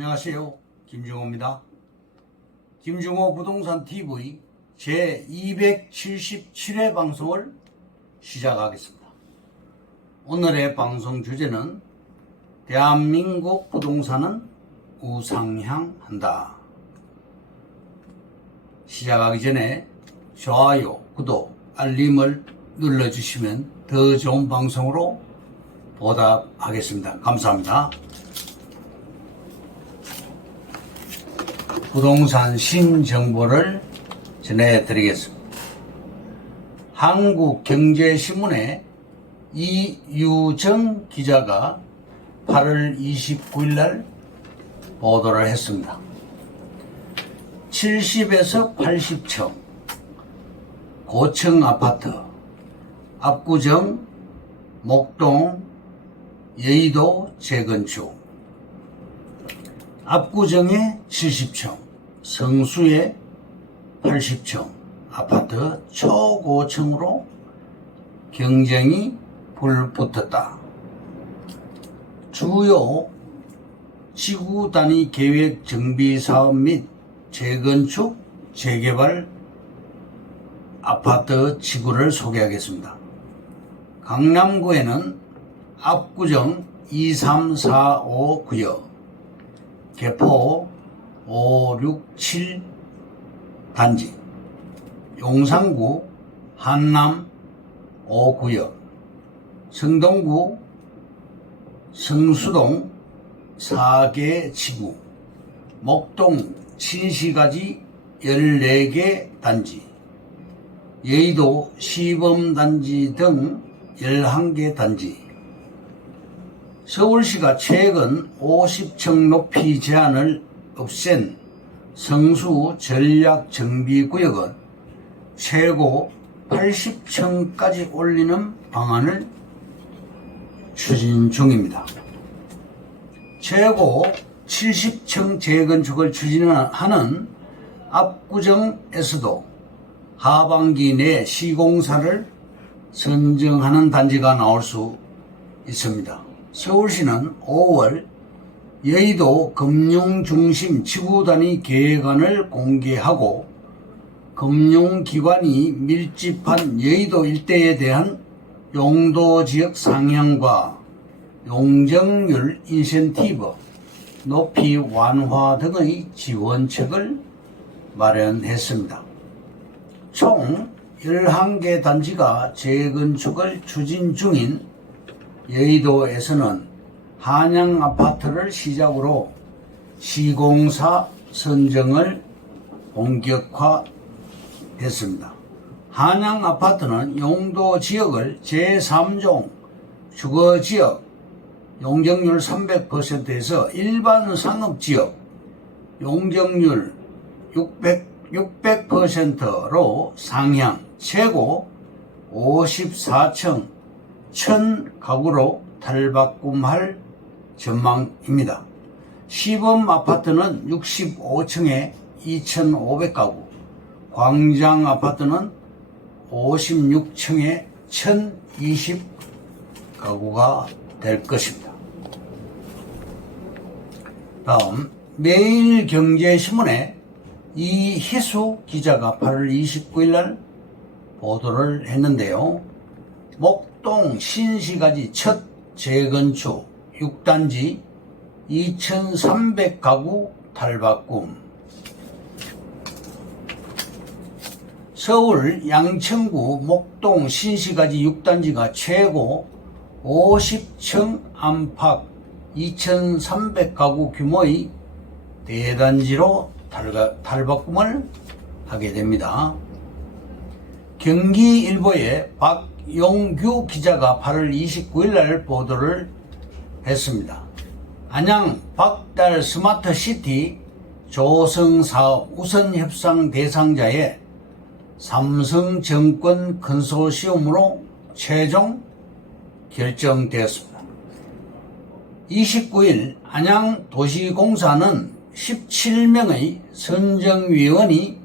안녕하세요. 김중호입니다. 김중호 부동산 TV 제 277회 방송을 시작하겠습니다. 오늘의 방송 주제는 대한민국 부동산은 우상향한다. 시작하기 전에 좋아요, 구독, 알림을 눌러주시면 더 좋은 방송으로 보답하겠습니다. 감사합니다. 부동산 신정보를 전해드리겠습니다. 한국경제신문의 이유정 기자가 8월 29일 날 보도를 했습니다. 70에서 80층 고층 아파트 압구정, 목동, 여의도 재건축, 압구정에 70층, 성수에 80층 아파트 초고층으로 경쟁이 불붙었다. 주요 지구 단위 계획 정비 사업 및 재건축, 재개발 아파트 지구를 소개하겠습니다. 강남구에는 압구정 2345 구역, 개포 567 단지, 용산구 한남 5구역, 성동구 성수동 4개 지구, 목동 신시가지 14개 단지, 여의도 시범단지 등 11개 단지. 서울시가 최근 50층 높이 제한을 없앤 성수 전략정비구역은 최고 80층까지 올리는 방안을 추진 중입니다. 최고 70층 재건축을 추진하는 압구정에서도 하반기 내 시공사를 선정하는 단지가 나올 수 있습니다. 서울시는 5월 여의도 금융중심 지구단위 계획안을 공개하고 금융기관이 밀집한 여의도 일대에 대한 용도지역 상향과 용적률 인센티브 높이 완화 등의 지원책을 마련했습니다. 총 11개 단지가 재건축을 추진 중인 여의도에서는 한양 아파트를 시작으로 시공사 선정을 본격화했습니다. 한양 아파트는 용도 지역을 제3종 주거지역 용적률 300%에서 일반 상업지역 용적률 600%로 상향, 최고 54층 1000가구로 탈바꿈할 전망입니다. 시범 아파트는 65층에 2500가구, 광장 아파트는 56층에 1020가구가 될 것입니다. 다음, 매일경제신문에 이희수 기자가 8월 29일 날 보도를 했는데요. 목동 신시가지 첫 재건축 6단지 2300가구 탈바꿈. 서울 양천구 목동 신시가지 6단지가 최고 50층 안팎 2300가구 규모의 대단지로 탈바꿈을 하게 됩니다. 경기일보의 박용규 기자가 8월 29일 날 보도를 했습니다. 안양 박달 스마트시티 조성사업 우선협상 대상자에 삼성증권 컨소시엄으로 최종 결정되었습니다. 29일 안양도시공사는 17명의 선정위원이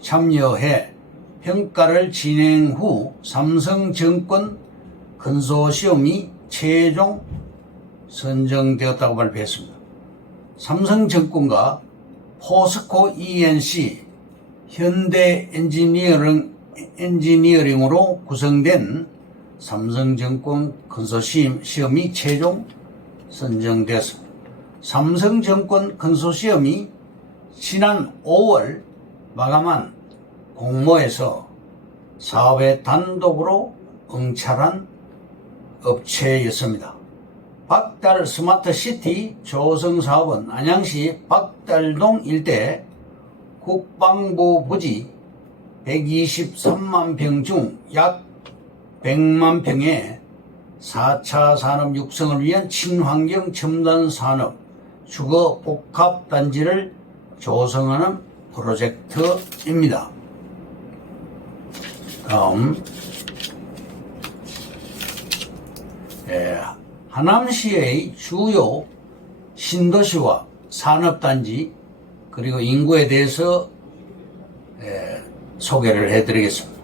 참여해 평가를 진행 후 삼성증권 컨소시엄이 최종 선정되었다고 발표했습니다. 삼성증권과 포스코 ENC, 현대 엔지니어링으로 구성된 삼성증권 컨소시엄이 최종 선정되었습니다. 삼성증권 컨소시엄이 지난 5월 마감한 공모에서 사업에 단독으로 응찰한 업체였습니다. 박달 스마트시티 조성사업은 안양시 박달동 일대 국방부 부지 123만 평 중 약 100만 평의 4차 산업 육성을 위한 친환경 첨단 산업 주거 복합 단지를 조성하는 프로젝트입니다. 다음, 하남시의 주요 신도시와 산업단지 그리고 인구에 대해서 소개를 해드리겠습니다.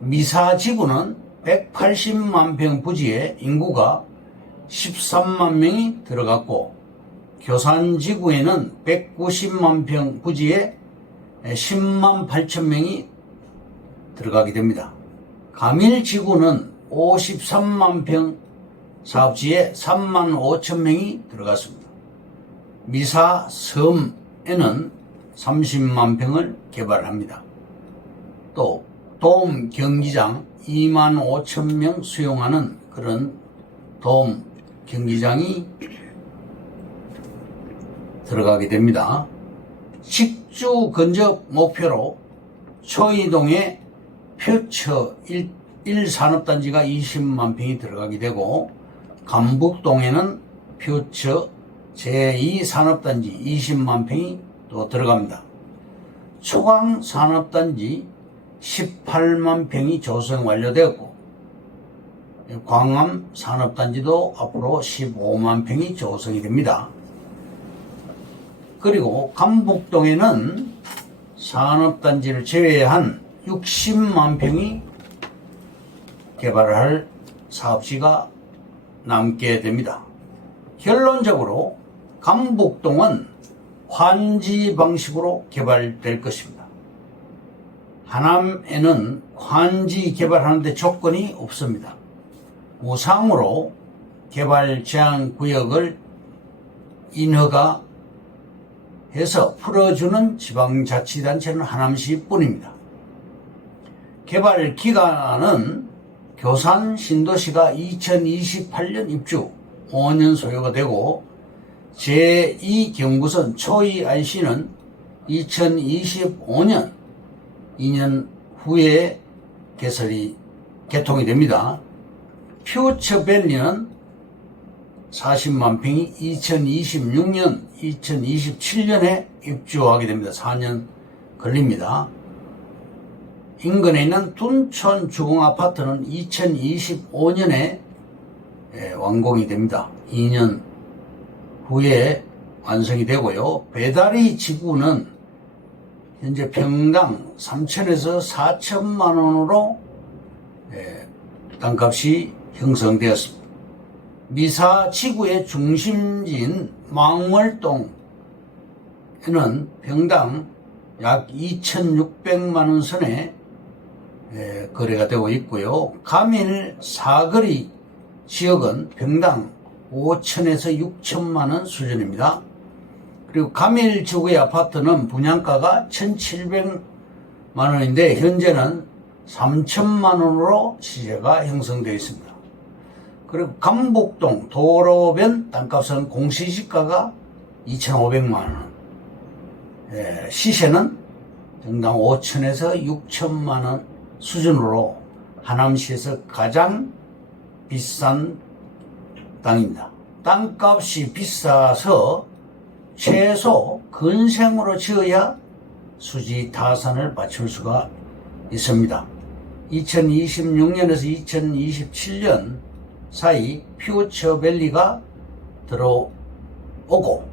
미사지구는 180만 평 부지에 인구가 13만 명이 들어갔고, 교산지구에는 190만 평 부지에 10만 8천 명이 들어가게 됩니다. 가밀지구는 53만 평 사업지에 3만 5천 명이 들어갔습니다. 미사섬에는 30만 평을 개발합니다. 또 돔 경기장 2만 5천 명 수용하는 그런 돔 경기장이 들어가게 됩니다. 직주 근접 목표로 초이동에 퓨처 1산업단지가 20만 평이 들어가게 되고, 감북동에는 퓨처 제2산업단지 20만 평이 또 들어갑니다. 초강산업단지 18만 평이 조성 완료되었고, 광암산업단지도 앞으로 15만 평이 조성이 됩니다. 그리고 감북동에는 산업단지를 제외한 60만 평이 개발할 사업지가 남게 됩니다. 결론적으로 감북동은 환지 방식으로 개발될 것입니다. 하남에는 환지 개발하는데 조건이 없습니다. 우상으로 개발 제한 구역을 인허가 해서 풀어주는 지방자치단체는 하남시뿐입니다. 개발 기간은 교산 신도시가 2028년 입주 5년 소요가 되고, 제2경부선 초이 IC는 2025년 2년 후에 개통이 됩니다. 퓨처밸리는 40만 평이 2026년, 2027년에 입주하게 됩니다. 4년 걸립니다. 인근에 있는 둔촌 주공아파트는 2025년에 완공이 됩니다. 2년 후에 완성이 되고요. 배다리 지구는 현재 평당 3천에서 4천만 원으로 땅값이 형성되었습니다. 미사 지구의 중심지인 망월동에는 평당 약 2,600만 원 선에 거래가 되고 있고요. 가밀 사거리 지역은 평당 5천에서 6천만 원 수준입니다. 그리고 가밀 지구의 아파트는 분양가가 1,700만 원인데 현재는 3천만 원으로 시세가 형성되어 있습니다. 그리고 감북동 도로변 땅값은 공시지가가 2,500만 원, 시세는 평당 5천에서 6천만 원 수준으로 하남시에서 가장 비싼 땅입니다. 땅값이 비싸서 최소 근생으로 지어야 수지 타산을 맞출 수가 있습니다. 2026년에서 2027년 사이 퓨처밸리가 들어오고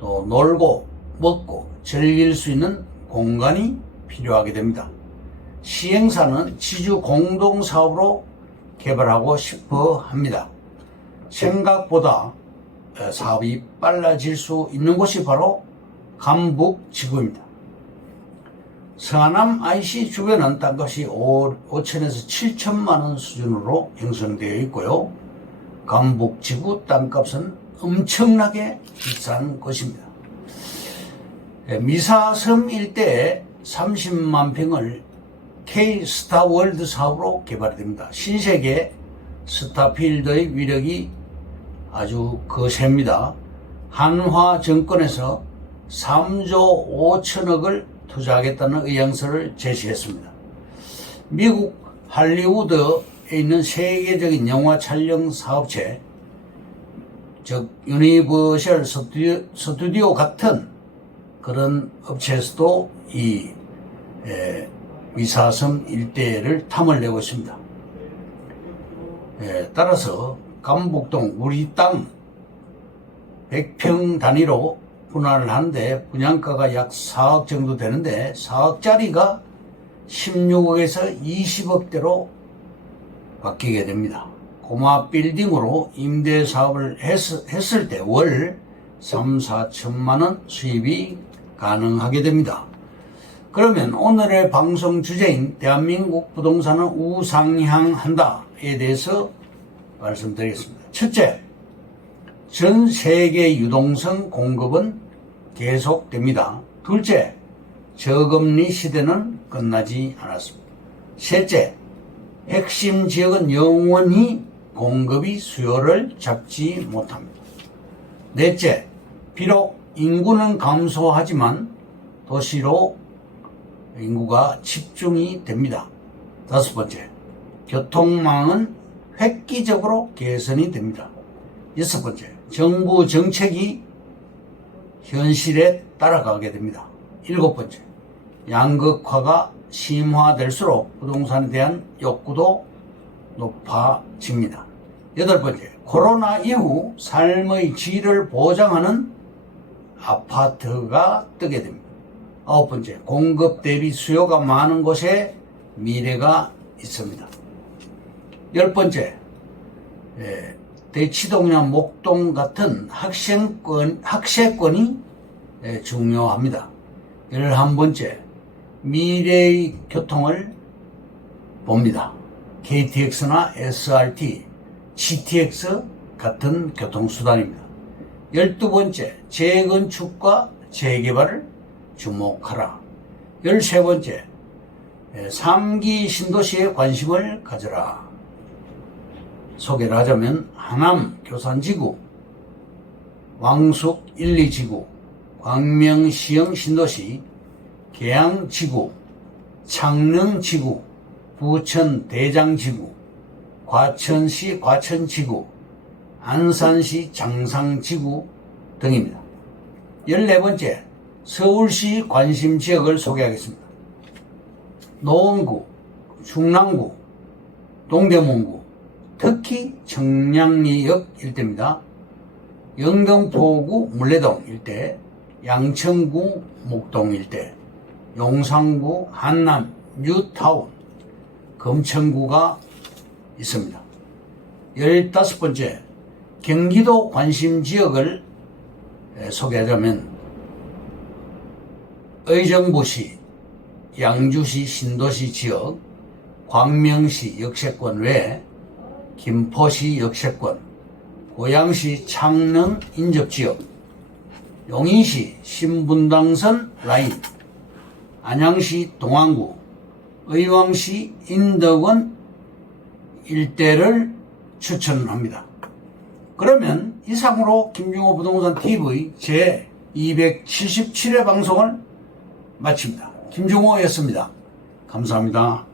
또 놀고 먹고 즐길 수 있는 공간이 필요하게 됩니다. 시행사는 지주 공동사업으로 개발하고 싶어 합니다. 생각보다 사업이 빨라질 수 있는 곳이 바로 감북지구입니다. 서하남 IC 주변은 땅값이 5천에서 7천만 원 수준으로 형성되어 있고요. 감북지구 땅값은 엄청나게 비싼 곳입니다. 미사섬 일대에 30만 평을 K-스타월드 사업으로 개발이 됩니다. 신세계 스타필드의 위력이 아주 거셉니다. 한화증권에서 3조 5천억을 투자하겠다는 의향서를 제시했습니다. 미국 할리우드에 있는 세계적인 영화 촬영 사업체, 즉 유니버셜 스튜디오 같은 그런 업체에서도 이 미사섬 일대를 탐을 내고 있습니다. 따라서 감북동 우리 땅 100평 단위로 분할을 하는데 분양가가 약 4억 정도 되는데 4억짜리가 16억에서 20억대로 바뀌게 됩니다. 고마 빌딩으로 임대 사업을 했을 때 월 3, 4천만 원 수입이 가능하게 됩니다. 그러면 오늘의 방송 주제인 대한민국 부동산은 우상향한다에 대해서 말씀드리겠습니다. 첫째, 전 세계 유동성 공급은 계속됩니다. 둘째, 저금리 시대는 끝나지 않았습니다. 셋째, 핵심 지역은 영원히 공급이 수요를 잡지 못합니다. 넷째, 비록 인구는 감소하지만 도시로 인구가 집중이 됩니다. 다섯 번째, 교통망은 획기적으로 개선이 됩니다. 여섯 번째, 정부 정책이 현실에 따라가게 됩니다. 일곱 번째, 양극화가 심화될수록 부동산에 대한 욕구도 높아집니다. 여덟 번째, 코로나 이후 삶의 질을 보장하는 아파트가 뜨게 됩니다. 아홉 번째, 공급 대비 수요가 많은 곳에 미래가 있습니다. 열 번째, 대치동이나 목동 같은 학세권이 중요합니다. 11번째, 미래의 교통을 봅니다. KTX나 SRT, GTX 같은 교통수단입니다. 12번째, 재건축과 재개발을 주목하라. 13번째, 3기 신도시에 관심을 가져라. 소개를 하자면 하남 교산지구, 왕숙 1, 2지구, 광명시형 신도시, 계양지구, 창릉지구, 부천 대장지구, 과천시 과천지구, 안산시 장상지구 등입니다. 14번째, 서울시 관심지역을 소개하겠습니다. 노원구, 충남구, 동대문구, 특히 청량리역 일대입니다. 영등포구 물레동 일대, 양천구 목동 일대, 용산구 한남 뉴타운, 금천구가 있습니다. 15번째, 경기도 관심지역을 소개하자면 의정부시, 양주시 신도시 지역, 광명시 역세권 외에 김포시 역세권, 고양시 창릉 인접지역, 용인시 신분당선 라인, 안양시 동안구, 의왕시 인덕원 일대를 추천합니다. 그러면 이상으로 김중호 부동산 TV 제 277회 방송을 마칩니다. 김중호였습니다. 감사합니다.